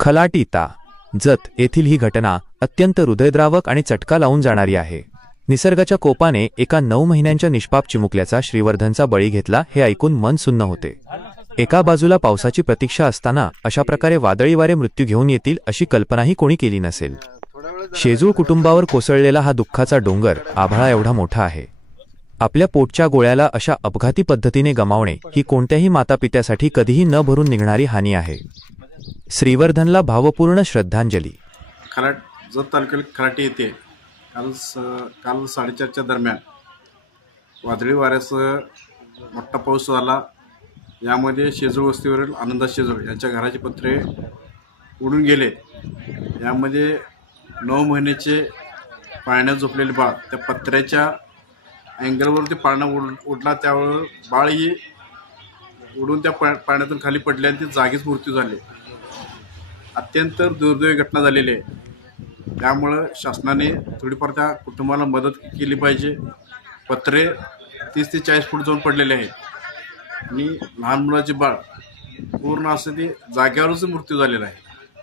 खलाटीता जत येथील ही घटना अत्यंत हृदयद्रावक आणि चटका लावून जाणारी आहे। निसर्गाच्या कोपाने एका 9 महिन्यांच्या निष्पाप चिमुकल्याचा श्रीवर्धनचा बळी घेतला हे ऐकून मन सुन्न होते। एका बाजूला पावसाची प्रतीक्षा असताना अशा प्रकारे वादळी वारे मृत्यू घेऊन येतील अशी कल्पनाही कोणी केली नसेल। शेजूळ कुटुंबावर कोसळलेला हा दुःखाचा डोंगर आभाळा एवढा मोठा आहे। आपल्या पोटच्या गोळ्याला अशा अपघाती पद्धतीने गमावणे ही कोणत्याही मातापित्यासाठी कधीही न भरून निघणारी हानी आहे। श्रीवर्धनला भावपूर्ण श्रद्धांजली। जत तालुक्यातील खराटी येथे काल 4:30च्या दरम्यान वादळी वाऱ्यासह मोठा पाऊस झाला। यामध्ये शेजूळ वस्तीवरील आनंदा शेजूळ यांच्या घराचे पत्रे उडून गेले। यामध्ये 9 महिन्याचे पाळण्यात झोपलेले बाळ त्या पत्र्याच्या अँगलवरती पाळणा उडला, त्यावर बाळही उडून त्या पाळण्यातून खाली पडले आणि ते जागीच मृत्यू झाले। अत्यंत दुर्दैवी घटना झालेली आहे। त्यामुळं शासनाने थोडीफार त्या कुटुंबाला मदत केली पाहिजे। पत्रे 30 ते 40 फूट जाऊन पडलेले आहेत आणि लहान मुलाचे बाळ पूर्ण असं ते जाग्यावरच मृत्यू झालेला आहे।